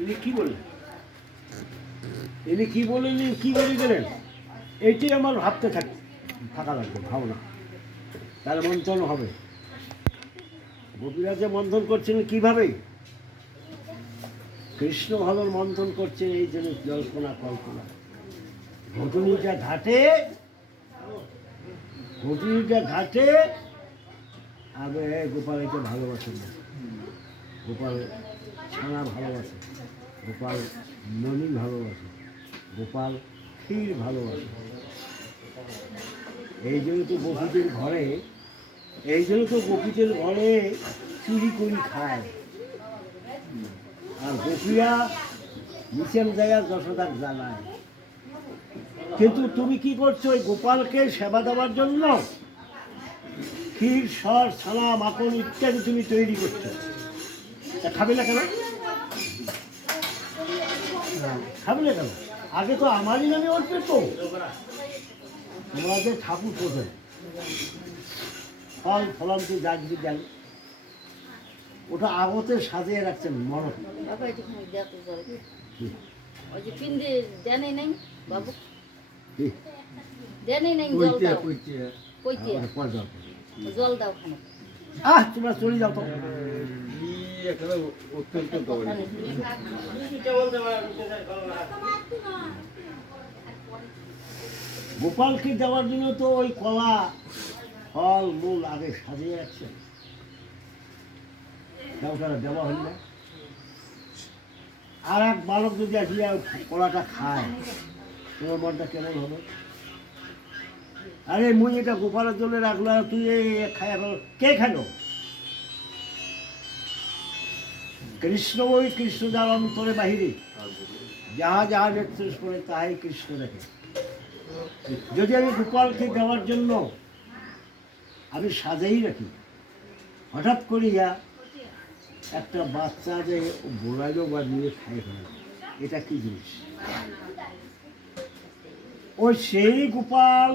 ইনি কি বললেন, ইনি কি বললেন, কি বলে গেলেন, এটাই আমার ভাবতে থাকা লাগবে, ভাবনা, তাহলে মন্থন হবে। গোপীরা যে মন্থন করছেন কিভাবে, কৃষ্ণ ভালোর মন্থন করছেন, এই জন্য জল্পনা কল্পনা। ঘটনিটা ঘাটে, ঘটনিটা ঘাটে, আগে গোপাল এটা ভালোবাসেন না, গোপাল ছানা ভালোবাসে, গোপাল ননি ভালোবাসে, গোপাল ক্ষীর ভালোবাসে। এই জন্য তো গোপীদের ঘরে, এই জন্য তো গোপীদের ঘরে চুরি করে খায়। আর গোপীরা নিচের জায়গায় যশোদার জ্বালায়। কিন্তু তুমি কি করছো, ওই গোপালকে সেবা দেওয়ার জন্য ক্ষীর, সর, ছানা, মাখন ইত্যাদি তুমি তৈরি করছো। তা খাবে না কেন, খাবে না কেন? আগে তো আমারই নামে উঠবে তো, তোমাদের ঠাকুর কোথায়, ফল ফলান্তি যা কিছু দেন, ওটা আগতে সাজিয়ে রাখছেন মরক। ওই যে পিন্ডি দেনই নাই বাবু, কি? দেনই নাই, জল দাও, কইতে জল দাও খানে। তোমরা চলে যাও তো। গোপালকে দেওয়ার জন্য তো ওই কলা ফল মূল আগে সাজিয়ে রাখছে, ওটা দেওয়া হল না। আর এক বালক যদি আসলে কলাটা খায়, তোমার মনটা কেমন হবে? আরে মুই এটা গোপালের জন্য রাখলো, তুই খাই, কে খালো? কৃষ্ণ ওই কৃষ্ণ যার অন্তরে বাহিরে, যাহা যাহা দেখছিস করে তাহাই কৃষ্ণ দেখে। যদি আমি গোপালকে দেওয়ার জন্য আমি সাজাই রাখি, হঠাৎ করিয়া একটা বাচ্চা যে বোড়াইলো বা নিয়ে খাই ফেলে, এটা কি জিনিস? ওই সেই গোপাল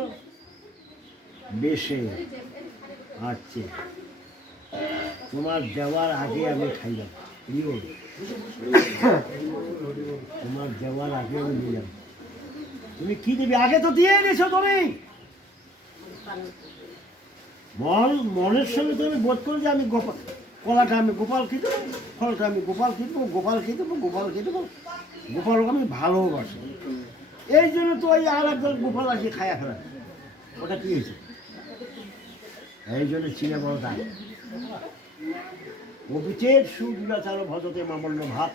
বেশে আছে, তোমার দেওয়ার আগে আমি খাইলাম, তোমার দেওয়ার আগে আমি নিলাম। তুমি কি দিবি, আগে তো দিয়ে এনেছো তুমি। মনের সঙ্গে তুমি বোধ করো যে আমি গোপাল, কলাটা আমি গোপাল খেয়ে দেবো, ফলটা আমি গোপাল খেয়ে দেবো, গোপাল খেয়ে দেবো, গোপাল খেয়ে দেবো, গোপালকে আমি ভালোবাসি। এই জন্য তো ওই আর একজন গোপাল আসি খায়া ফেলা, ওটা কি হয়েছে? এই জন্য চিনে বড় দায়। অভিচের সুবিচার ভজতে মামল্য ভাব,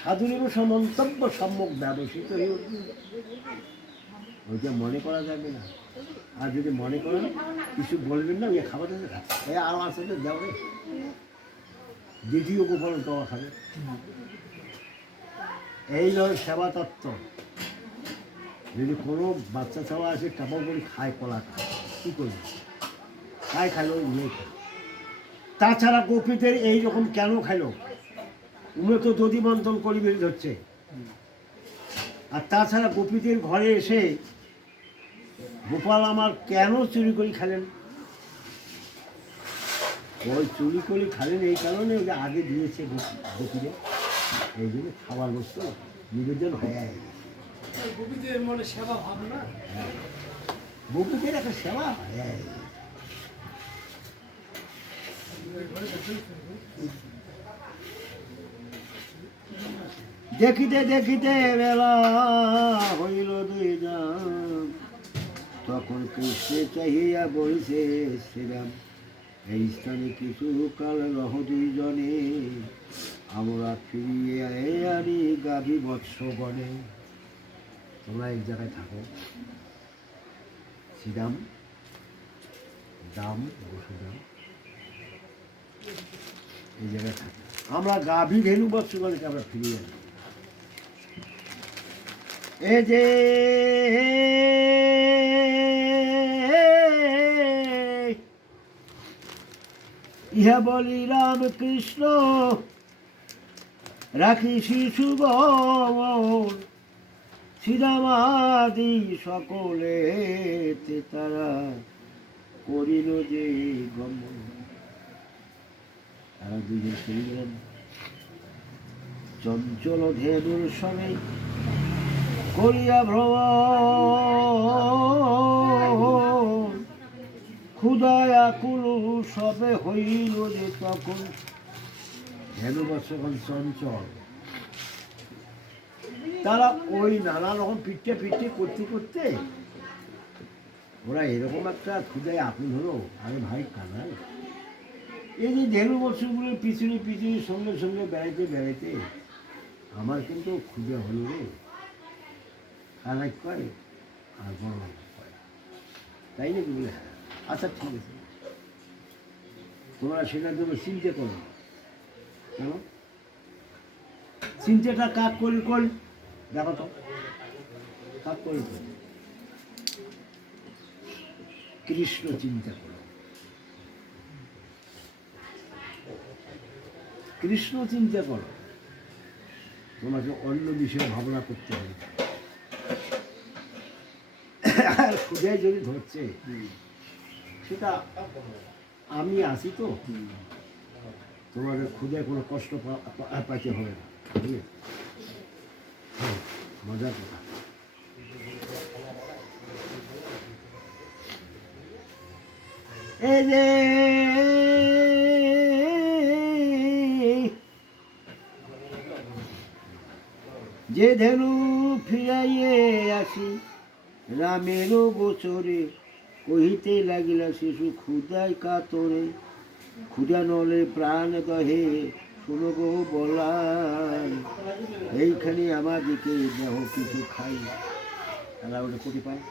সাধুরের সমন্তব্য সম্যক ব্যবসিত হয়ে উঠবে। ওইটা মনে করা যাবে না। আর যদি মনে করেন কিছু বলবেন না, ওই খাবার এই আরো আসলে দেওয়া রে, দ্বিতীয় গোপাল দেওয়া খাবে। এই নয় সেবা তত্ত্ব। যদি কোনো বাচ্চা ছাওয়া আসে টাপা করে খায়, কলা খায়, কী করবে? খায়, খাইলো নিয়ে খায়। তাছাড়া গোপীদের এইরকম কেন খাইলো? উনি তো দধি মন্থন করিবে ধরছে। আর তাছাড়া গোপীদের ঘরে এসে গোপাল আমার কেন চুরি করে খেলেন? ওই চুরি করে খেলেন এই কারণে, ওই যে আগে দিয়েছে গোপীরে, এই জন্য খাবার বস্তু নিবেদন হয়ে গেছে। গোপীদের মনে সেবা ভাব না, গোপীদের একটা সেবা হয়ে গেছে। দেখিতে দেখিতে বেলা হইল দুই জন, তখন কৃষ্ণে চাহিয়া বলিছে শ্রীরাম, এই স্থানে কিছু কাল রহ দুইজনে, আমরা ফিরিয়ে আনি গাভী বৎস বনে। তোমরা এক জায়গায় থাকো, শ্রীরাম, দাম, বসুদাম এই জায়গায় থাকে, আমরা গাভী ধেনু বৎসগণকে আমরা ফিরিয়ে আনি। এ যে ইহা বলি রামকৃষ্ণ রাখি শিশু গমন, শ্রীরামাদি সকলে তারা করিল যে গমন। তারা দুজন চলে গেলেন। চঞ্চল ধেনুর সঙ্গে করিয়া ভ্রমণ ক্ষুদায় আকুল সবে হইল যে তখন ধেনু বৎসখন চঞ্চল। তারা ওই নানা রকম পিঠে করতে করতে ওরা এরকম একটা ক্ষুদায় আকুল হলো। আরে ভাই কানাই, এই যে ধেনু বৎসগুলোর পিছনে পিছনে সঙ্গে সঙ্গে বেড়াইতে আমার কিন্তু ক্ষুদে হলো রে। কানাই কয় আর বড় কয়, তাই নাকি? বলে হ্যাঁ, আচ্ছা ঠিক আছে, তোমরা সেটার জন্য চিন্তা করো। কেন চিন্তাটা কাক করি দেখো তো, কাক করি কৃষ্ণ চিন্তা করো। কৃষ্ণ চিন্তা করো, তোমাকে অন্য বিষয়ে ভাবনা করতে হবে। আর খুঁজে যদি ধরছে সেটা আমি আসি তো, তোমাদের খুঁজে কোনো কষ্ট পাইতে হবে না, বুঝলে? হ্যাঁ, মজার কথা। এই যে ধেনু ফিরাইয়ে আসি রামেরও গোচরে, কহিতে লাগিলা শিশু ক্ষুদায় কাতরে, ক্ষুদা নলে প্রাণ দহে শুনো গো বলার, এইখানে আমাদিকে দেহ কিছু খাই। তারা ওটা কোটি পায়,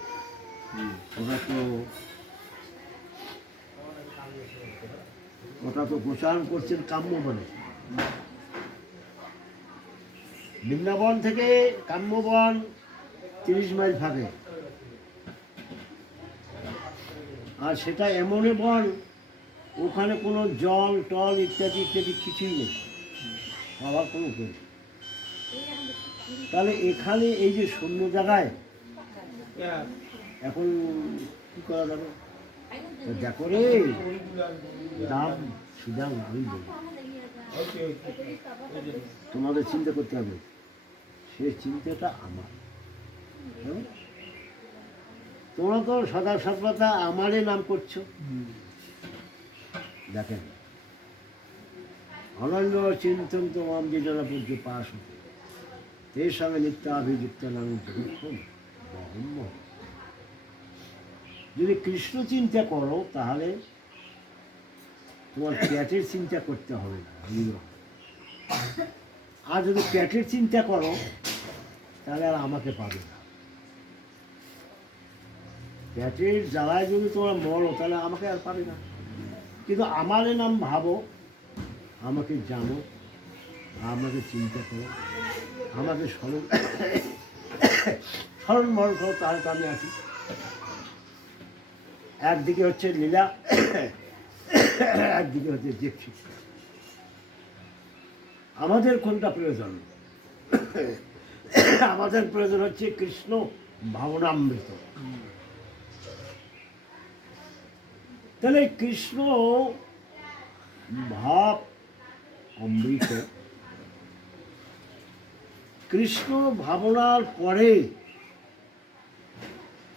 ওটা তো প্রচার করছেন কাম্য বনে। বৃন্দাবন থেকে কাম্যবন 30 মাইল ফাঁকে, আর সেটা এমনই বন ওখানে কোনো জল টল ইত্যাদি ইত্যাদি কিছুই নেই, খাওয়ার কোনো উপায় নেই। তাহলে এখানে এই যে শূন্য জায়গায় এখন কি করা যাবে? দেখো রে দাম সুদাম, আমি বলি তোমাদের চিন্তা করতে হবে, সে চিন্তাটা আমার। তোমরা তো সদা সর্বদা আমারই নাম করছো। দেখেন, অনন্য চিন্তন তো মাম বিজনা পূজ্য পাশ হতে এর সঙ্গে নিত্যাভিযুক্ত নাম যখন ব্রহ্ম। যদি কৃষ্ণ চিন্তা করো তাহলে তোমার পেটের চিন্তা করতে হবে না। আর যদি পেটের চিন্তা করো তাহলে আর আমাকে পাবে না। পেটের জ্বালায় যদি তোমরা মরো তাহলে আমাকে আর পাবে না। কিন্তু আমার নাম ভাবো, আমাকে জানো, আমাকে চিন্তা করো, আমাকে স্মরণ মরণ করো, তাহলে তো আমি আছি। একদিকে হচ্ছে লীলা, একদিকে হচ্ছে দীক্ষিত। আমাদের কোনটা প্রয়োজন? আমাদের প্রয়োজন হচ্ছে কৃষ্ণ ভাবনামৃত। তাহলে কৃষ্ণ ভাব অমৃত, কৃষ্ণ ভাবনার পরে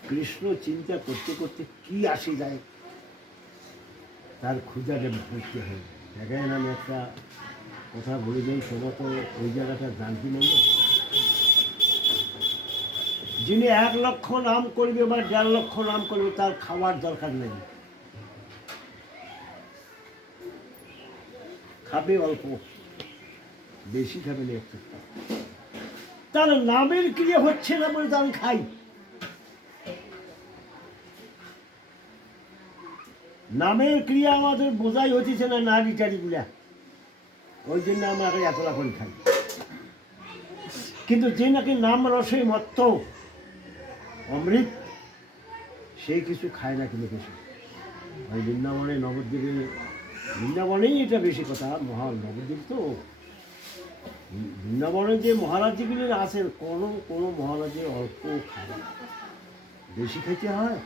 কৃষ্ণ চিন্তা করতে করতে কি আসে যায় তার ক্ষুধাটা বুঝতে হবে। দেখেন, আমি একটা কথা বলে যাই, সমত ওই জায়গাটা জানতে নেই। যিনি 1 লক্ষ নাম করবে বা 1.5 লক্ষ নাম করবে তার খাওয়ার দরকার নেই, খাবে অল্প, বেশি খাবে না একটু। তার নামের ক্রিয়া হচ্ছে না বলে তো আমি খাই। নামের ক্রিয়া আমাদের বোঝাই হচ্ছে না নারী টাড়িগুলা, ওই জন্য আমরা এতলা করে খাই। কিন্তু যে নাকি নাম রসে মত্ত অমৃত, সেই কিছু খায় না। কিন্তু বেশি ওই বৃন্দাবনে নবদ্বীপে, বৃন্দাবনেই এটা বেশি কথা। নবদ্বীপ তো বৃন্দাবনে যে মহারাজগুলি আছেন, কোনো মহারাজের অল্প খায়, বেশি খেতে হয়।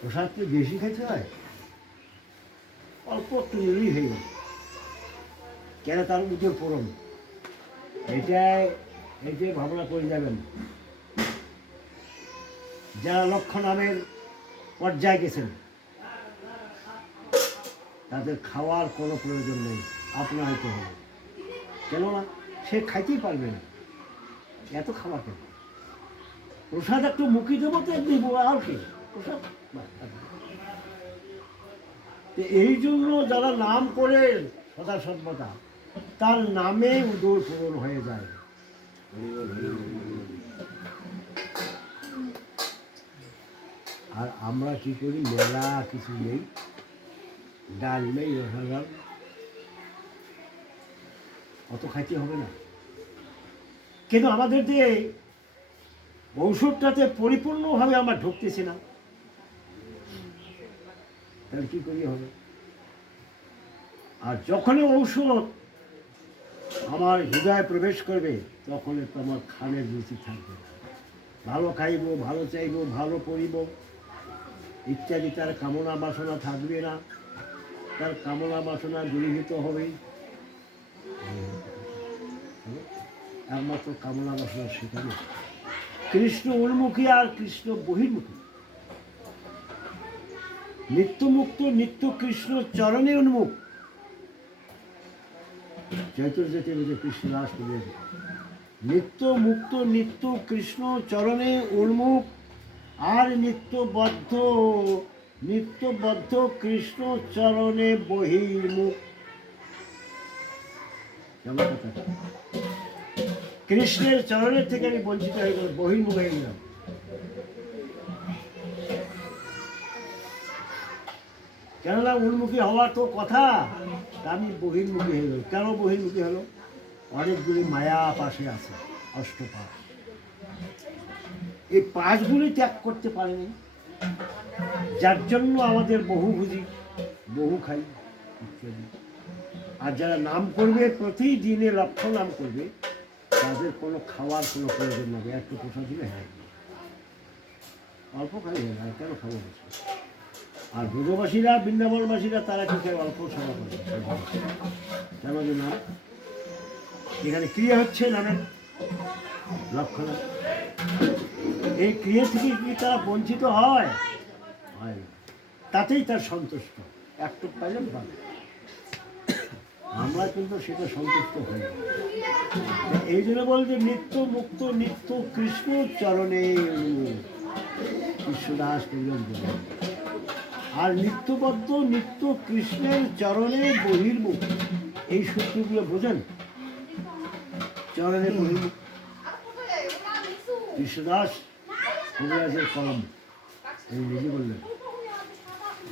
প্রসাদকে বেশি খেতে হয়, অল্প একটু নিলেই হয়ে গেল। কেন? তার উঠে পড়ন এইটাই ভাবনা করে যাবেন। যারা লক্ষ্য নামের পর্যায়ে গেছেন তাদের খাওয়ার কোনো প্রয়োজন নেই, আপনাকে হবে। কেননা সে খাইতেই পারবে না, এত খাবার কেন? প্রসাদ একটু মুখি দেবো তো দিব, আর কি প্রসাদ। এই জন্য যারা নাম করে সদা সর্বদা তার নামে উদর পূরণ হয়ে যায়। আর আমরা কি করি, মেলা কিছু নেই, ডাল নেই, রসাল, অত খাইতে হবে না। কিন্তু আমাদের যে ঔষধটাতে পরিপূর্ণভাবে আমরা ঢুকতেছি না, তাহলে কি করি হবে? আর যখনই ঔষধ আমার হৃদয়ে প্রবেশ করবে তখনই তো আমার খানের রুচি থাকবে না। ভালো খাইব, ভালো চাইব, ভালো পড়িব ইত্যাদি তার কামনা বাসনা থাকবে না, তার কামনা বাসনা দূরীভূত হবে। একমাত্র কামনা বাসনা সেখানে কৃষ্ণ উন্মুখী আর কৃষ্ণ বহির্মুখী। নিত্যমুক্ত নিত্য কৃষ্ণ চরণে উন্মুখ। চৈতন্যতে কৃষ্ণদাস বলেছে, নিত্য মুক্ত নিত্য কৃষ্ণ চরণে উন্মুখ আর নিত্যবদ্ধ কৃষ্ণ চরণে বহির্মুখ। কৃষ্ণের চরণের থেকে আমি বঞ্চিত হয়ে গেলাম, বহির্মুখ হয়ে গেলাম। কেননা উন্মুখী হওয়ার তো কথা, আমি বহির্মুখী হয়ে গেল। কেন বহির্মুখী হলো? অনেকগুলি মায়া পাশে আছে, অষ্টপাশ। এই পাশগুলি ত্যাগ করতে পারেনি, যার জন্য আমাদের বহুভুজি, বহু খাই ইত্যাদি। আর যারা নাম করবে, প্রতিদিনে লক্ষ্য নাম করবে, তাদের কোনো খাওয়ার কোনো প্রয়োজন নেই। একটু প্রসাদ দিলে হ্যাঁ, অল্প খাই হয়ে যায়, কেন খাবো? আর ব্রজবাসীরা, বৃন্দাবনবাসীরা তারা কি খায়? অল্প সেবা করে। কেন যে নাম এখানে ক্রিয়া হচ্ছে, নামের লক্ষ্য না। এই ক্রিয়া থেকে কি তারা বঞ্চিত হয়? হয় না। তাতেই তার সন্তুষ্ট, একটু পাইলে ভালো। আমরা কিন্তু সেটা সন্তুষ্ট হই। এই জন্য বলছে নিত্য মুক্ত নিত্য কৃষ্ণ চরণে কৃষ্ণদাস বললেন। আর নিত্যবদ্ধ নিত্য কৃষ্ণের চরণে বহির্মুখ। এই সূত্রগুলো বোঝেন? চরণে বহির্মুখ কৃষ্ণদাস কবিরাজের কলম, এই নিজে বললেন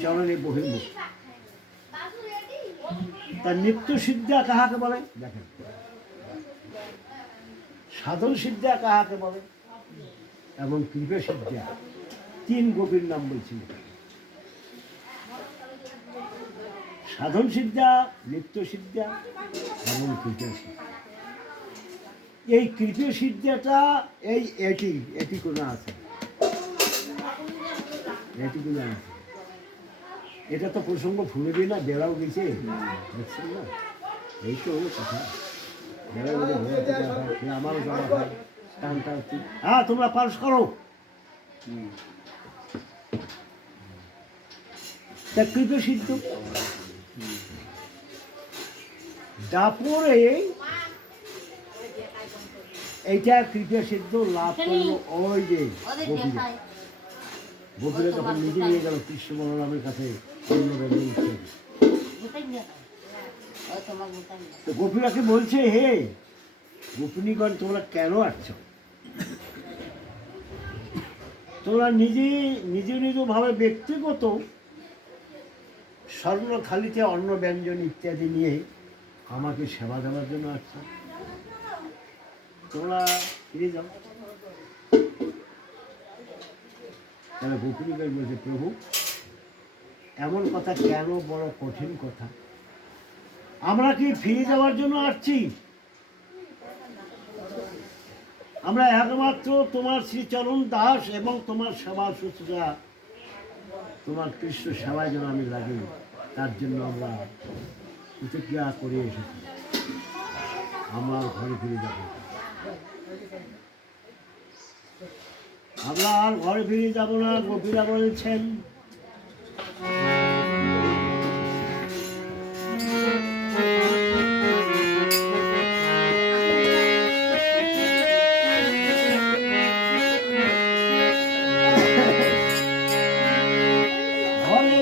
চরণে বহির্মুখ। তার নিত্য সিদ্ধা কাহাকে বলে? দেখেন, সাধন সিদ্ধা কাহাকে বলে এবং কৃপা সিদ্ধা, তিন গোপীর নাম বলছিল। সাধন সিদ্ধা, নিত্য সিদ্ধা এবং কৃপা সিদ্ধা। এই কৃপা সিদ্ধাটা এটি কোনো আছে, এটি কোনো আছে। এটা তো প্রসঙ্গ ফুলবে না, বেড়াও গেছে, দেখছেন না? এই তো হলো কথা। বেড়া বলে আমারও জমা হয়, টানটা। হ্যাঁ, তোমরা পাস করো। তা কৃপা সিদ্ধ দাপরে এইটা কৃপা সিদ্ধ লাভ করলো। ওই যে গোপীরা তখন নিজে নিয়ে গেল কৃষ্ণ বলরামের কাছে, গোপীরাকে বলছে, হে গোপিনীগণ, তোমরা কেন আসছো? তোমরা নিজ ভাবে ব্যক্তিগত স্বর্ণ থালিতে অন্ন ব্যঞ্জন ইত্যাদি নিয়ে আমাকে সেবা দেওয়ার জন্য আসছো। তোমরা ফিরে যাও। তাহলে গোপিনীগণ বলছে, প্রভু এমন কথা কেন? বড় কঠিন কথা। আমরা কি ফিরে যাওয়ার জন্য আসছি? আমরা একমাত্র তোমার শ্রীচরণ দাস এবং তোমার সেবা শুশ্রূষা, তোমার কৃষ্ণ সেবায় যেন আমি লাগি, তার জন্য আমরা প্রতিজ্ঞা করে এসেছি। আমরা আর ঘরে ফিরে যাব না। আমরা আর ঘরে ফিরে যাব না, গোপীরা বলেছেন। ঘরে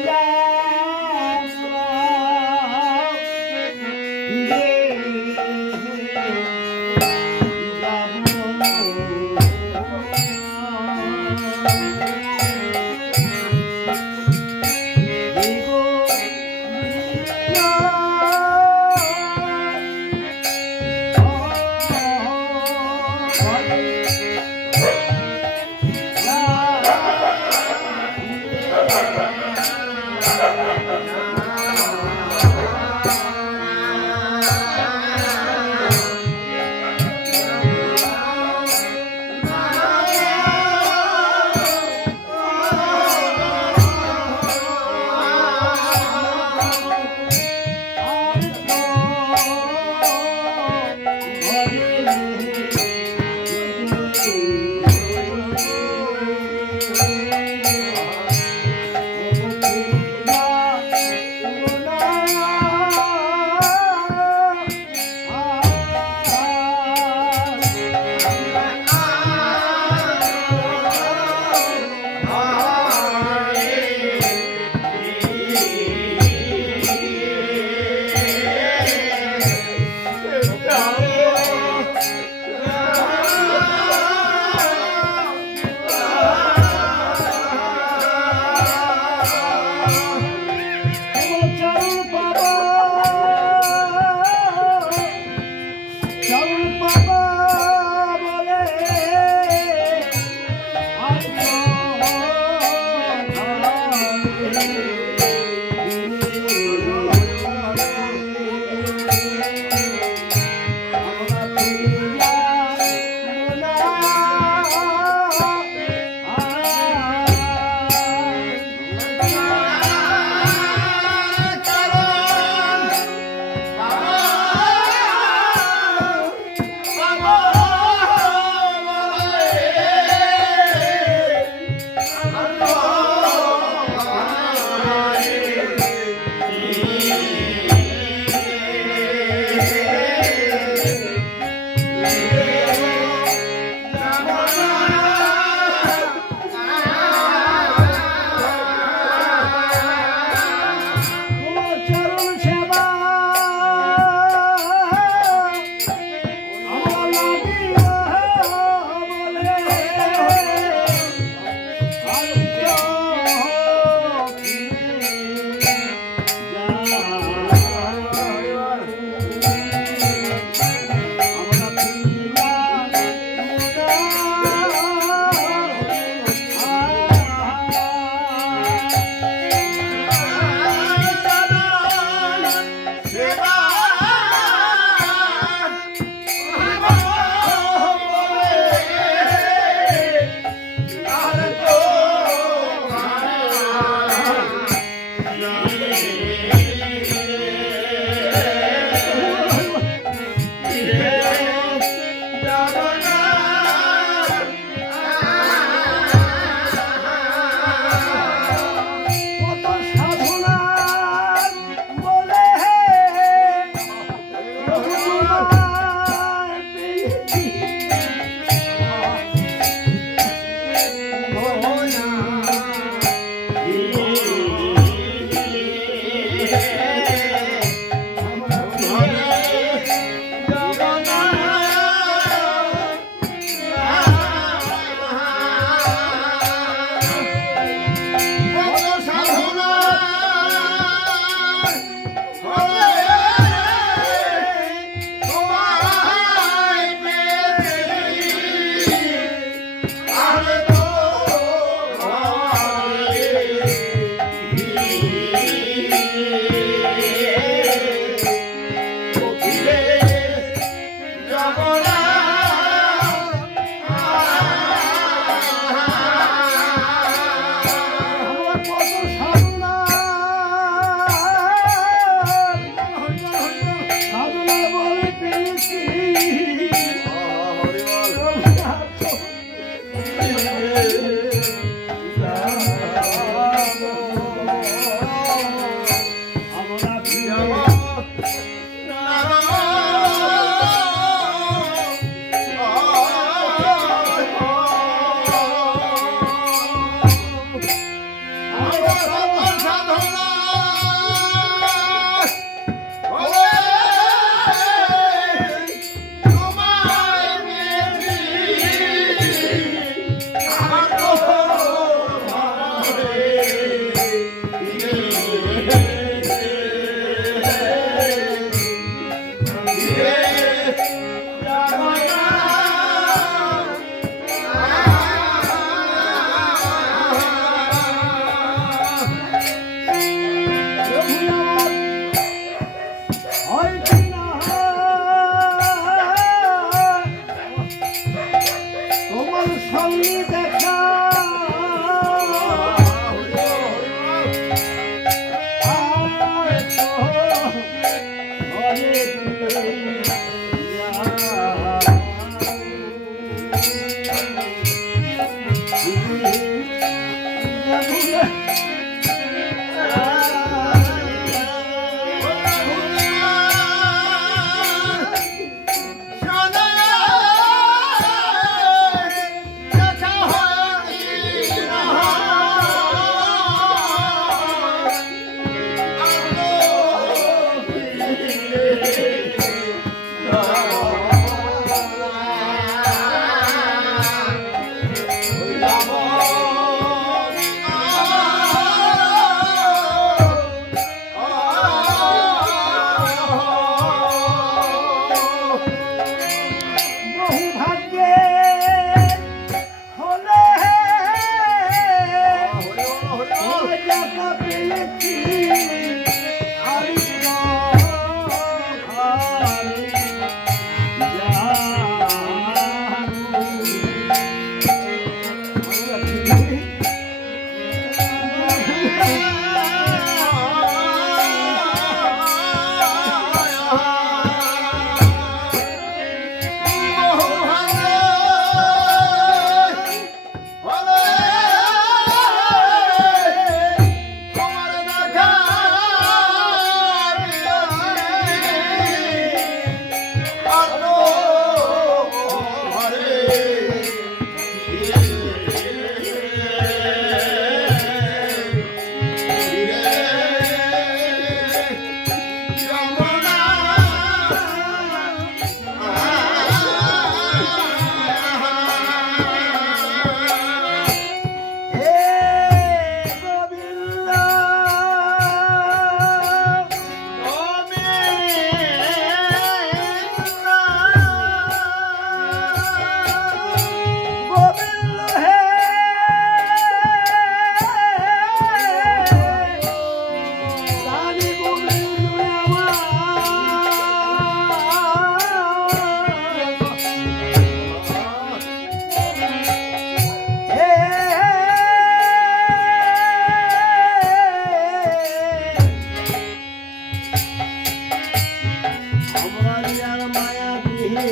আমরা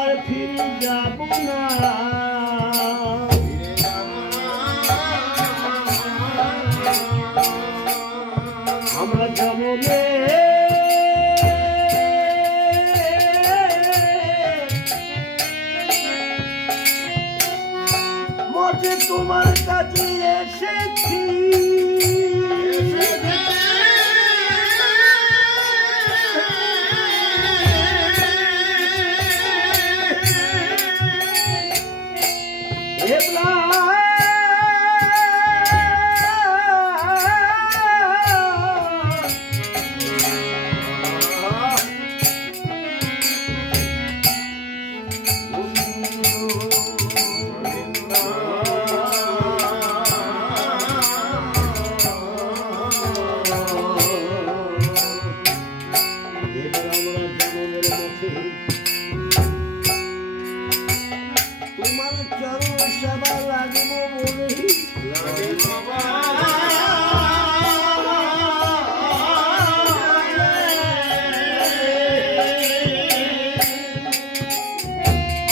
আর ফিরে যাব না, আমরা জনমে মতে তোমার কাছে এসেছি, তোমার চরণ সেবা লাগিব বলে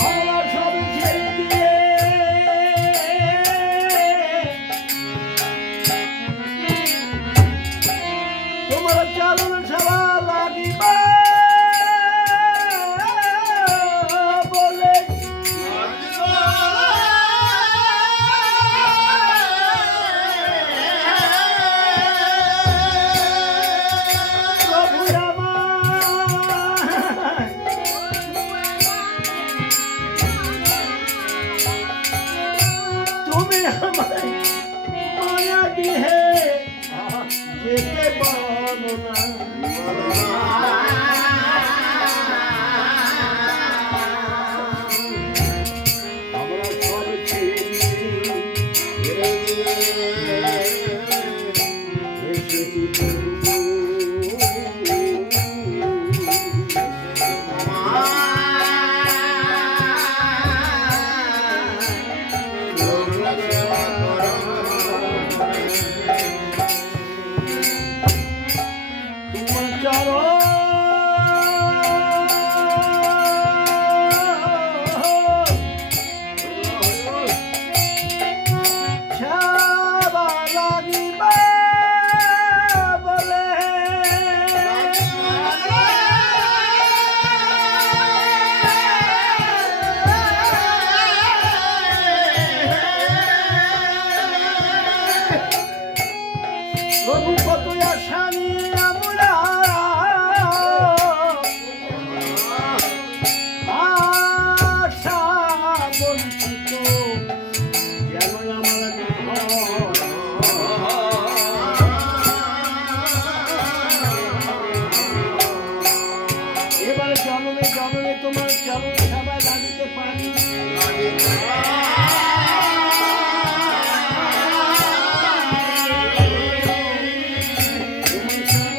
আমরা সব ছেড়ে দিয়ে তোমার চরণ সেবা লাগিব বলে প্রভু আমার তুমি আমায় মায়া দিয়ে যেতে বলো না, আমরা সব ছেড়ে এসেছি প্রভু। তোমার চরণ সেবা লাগিবে বলে প্রভু কত আশা নিয়ে আমরা আশা বঞ্চিত যেন আমরা না হয়। এবারে জন্মে জন্মে তোমার চরণ সেবা লাগিতে পারি, তোমার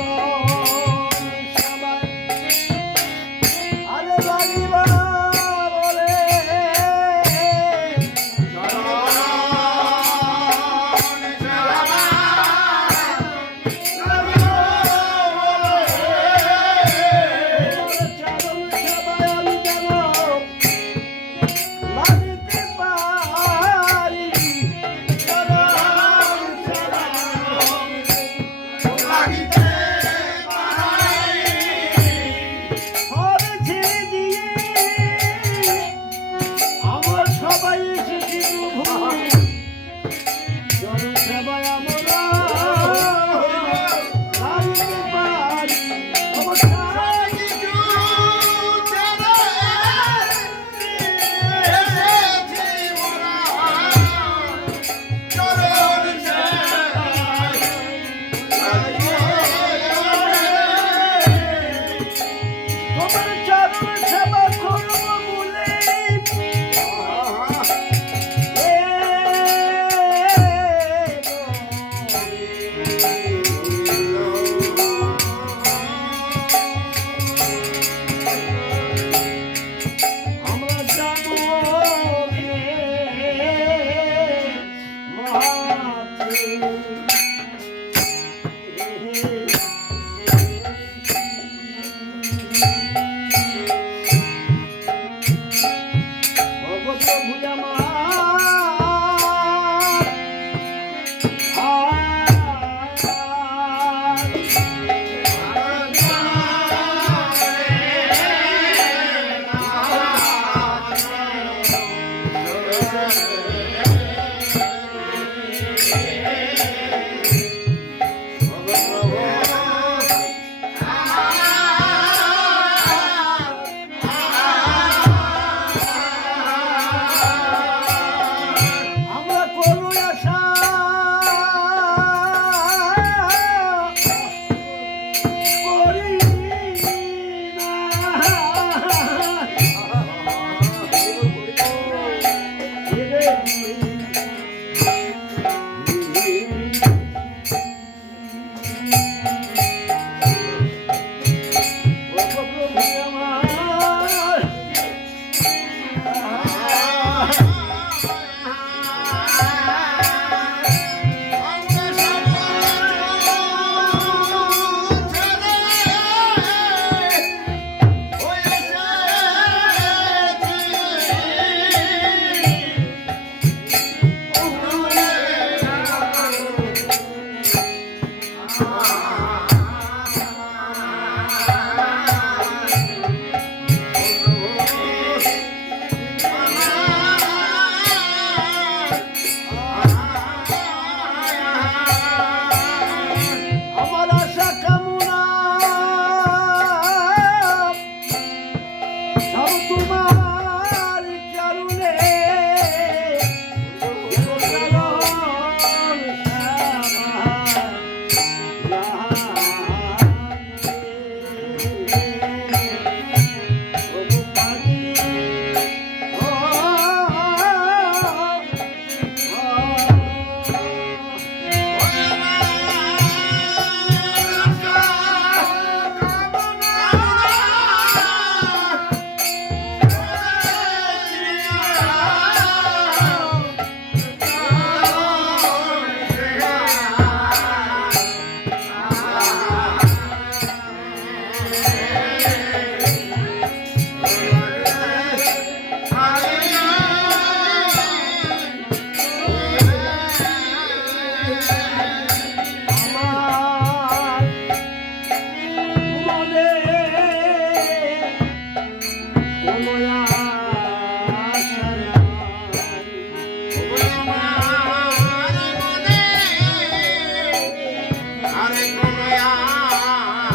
আরে কোনো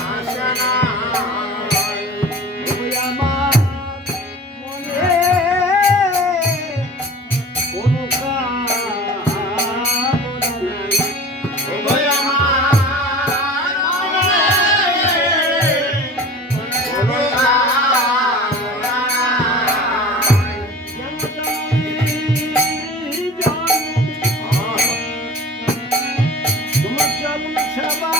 আশা নাই ওই আমার মনে কোনো কামনা নাই। ওই আমার মনে কোনো কামনা নাই। তোমার চরণ সেবা